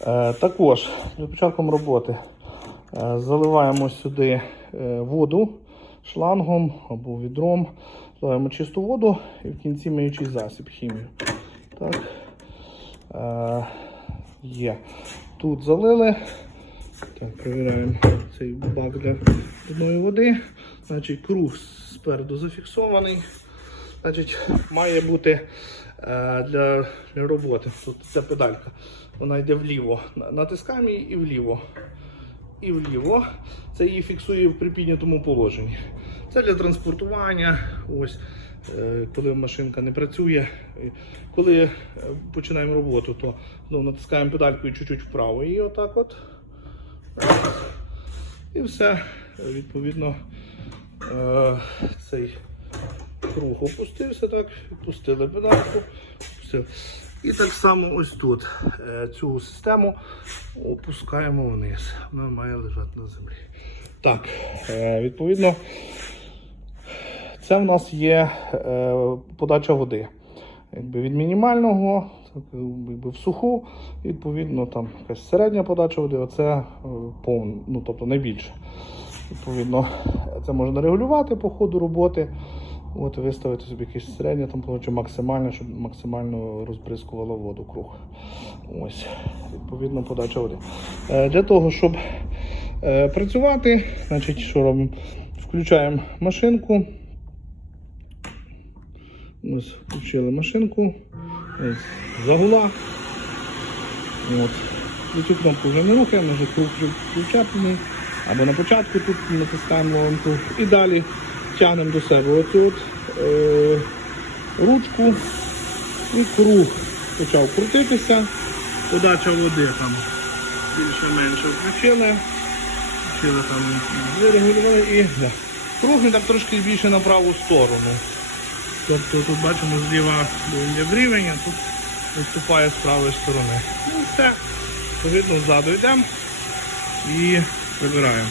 Е, також для початком роботи е, заливаємо сюди е, воду шлангом або відром. Заливаємо чисту воду і в кінці миючий засіб хімію. Так. Є. Тут залили. Так, перевіряємо цей бак для одної води. Значить, круг спереду зафіксований. Значить, має бути для, для роботи. Тут ця педалька. Вона йде вліво. Натискаємо її і вліво. І вліво. Це її фіксує в припіднятому положенні. Це для транспортування. Ось, е, коли машинка не працює. Е, Коли е, починаємо роботу, то ну, натискаємо педалькою чуть-чуть вправо і отак от. І все. Відповідно, е, цей круг опустився, так, відпустили педальку. І так само ось тут е, цю систему опускаємо вниз. Вона має лежати на землі. Так, е, відповідно, це в нас є е, подача води. Якби від мінімального, якби в суху, відповідно, там якась середня подача води, оце е, повна, ну тобто найбільше. Відповідно, це можна регулювати по ходу роботи. От виставити собі якесь середнє, там коротше, максимальне, щоб максимально розбризкувало воду круг. Ось, відповідно, подача води. Е, для того, щоб е, працювати, значить, що робимо? Включаємо машинку. Ось, включили машинку. Ось, загула. От. І цю кнопку вже не рухаємо, вже включений. Або на початку тут натискаємо лонку. І далі тягнемо до себе оцю от, е, ручку і круг почав крутитися. Подача води там більше-менше включили. Включили там вирегулювали і круг він так трошки більше на праву сторону. Тобто тут бачимо зліва є рівень, а тут виступає з правої сторони. Ну і все. Відповідно, ззаду йдемо і прибираємо.